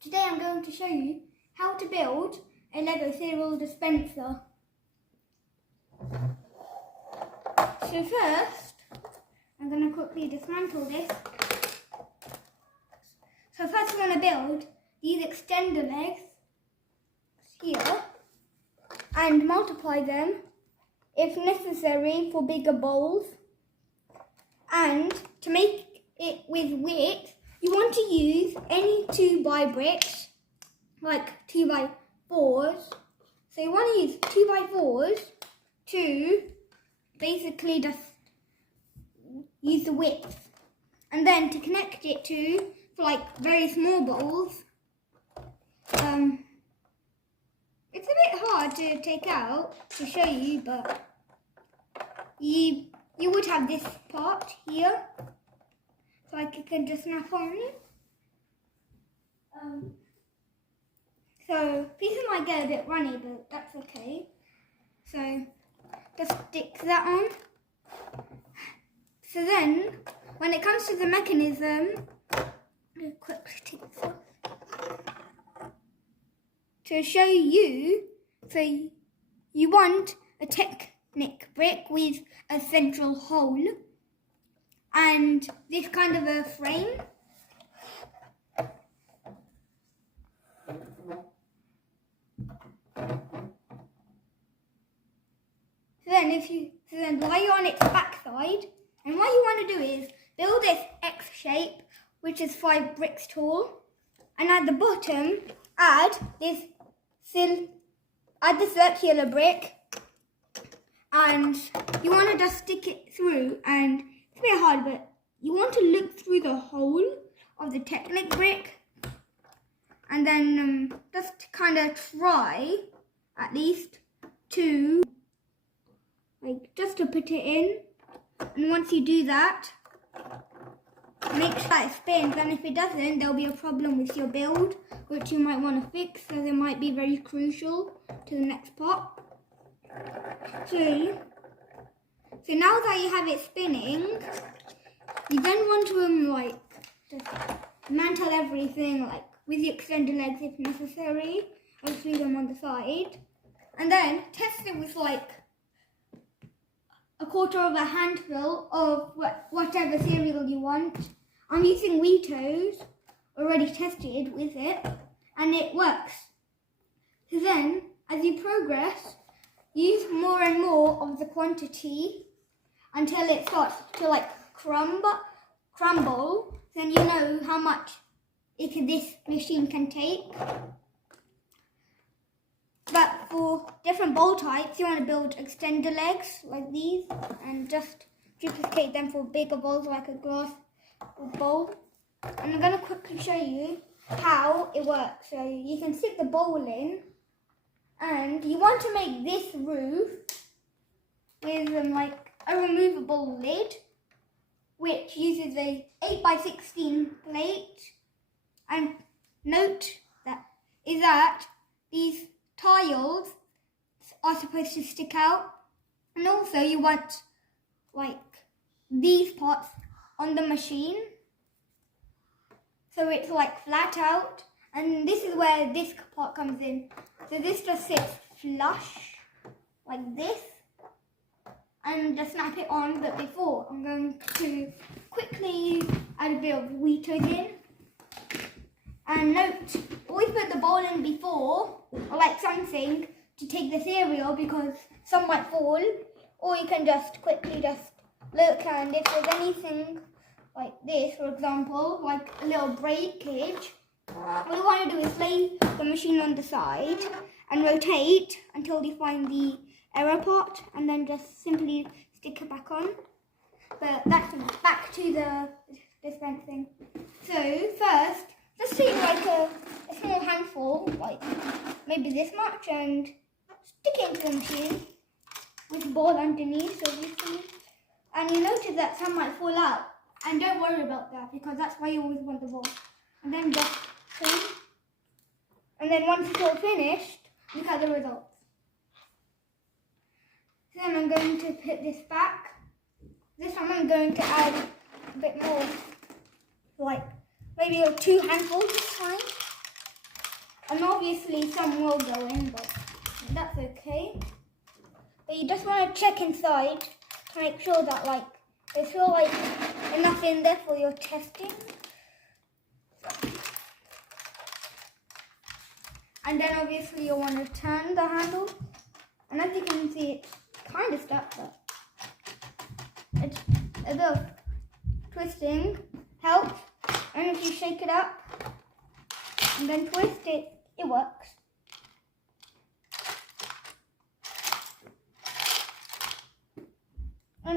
Today I'm going to show you how to build a LEGO Cereal Dispenser. So first, I'm going to quickly dismantle this. So first I'm going to build these extender legs here and multiply them if necessary for bigger bowls. And to make it with width, you want to use any 2x bricks, like 2x4s. So you want to use 2x4s to basically just use the width. And then to connect it to, for like very small bowls, it's a bit hard to take out to show you, but you would have this part here. So like you can just snap on it. So pieces might get a bit runny, but that's okay. So just stick that on. So then, when it comes to the mechanism, I'll quickly take this off. To show you, so you want a Technic brick with a central hole and this kind of a frame. So then lie on its backside, and what you want to do is build this X shape, which is 5 bricks tall, and at the bottom add the circular brick, and you want to just stick it through, and it's a bit hard, but you want to look through the hole of the Technic brick, and then just kind of try at least to just to put it in. And once you do that, make sure that it spins, and if it doesn't, there'll be a problem with your build, which you might want to fix, as it might be very crucial to the next part. So now that you have it spinning, you then want to just mantle everything with the extended legs if necessary. I'll just leave them on the side, and then test it with a quarter of a handful of whatever cereal you want. I'm using Wheatos, already tested with it, and it works. So then, as you progress, use more and more of the quantity until it starts to crumble. Then you know how much this machine can take. But for different bowl types, you want to build extender legs like these and just duplicate them for bigger bowls like a glass bowl. And I'm going to quickly show you how it works. So you can stick the bowl in, and you want to make this roof with a removable lid, which uses a 8x16 plate. And note that these tiles are supposed to stick out, and also you want these parts on the machine, so it's flat out, and this is where this part comes in. So this just sits flush like this, and just snap it on. But before, I'm going to quickly add a bit of Wheatos in. And note, always put the bowl in before, or something to take the cereal, because some might fall. Or you can just quickly look, and if there's anything like this, for example, like a little breakage, what you want to do is lay the machine on the side and rotate until you find the error part, and then just simply stick it back on. But that's back to the dispensing. So first, just take a small handful, maybe this much, and stick it into the machine with the ball underneath, obviously. And you notice that some might fall out, and don't worry about that, because that's why you always want the ball. And then just clean. And then once it's all finished, look at the results. So then I'm going to put this back. This time I'm going to add a bit more, maybe 2 handfuls this time. And obviously some will go in, but that's okay. But you just want to check inside to make sure that like there's still like enough in there for your testing. And then obviously you want to turn the handle. And as you can see, it's kind of stuck, but it's a bit of twisting helps. And if you shake it up and then twist it, it works.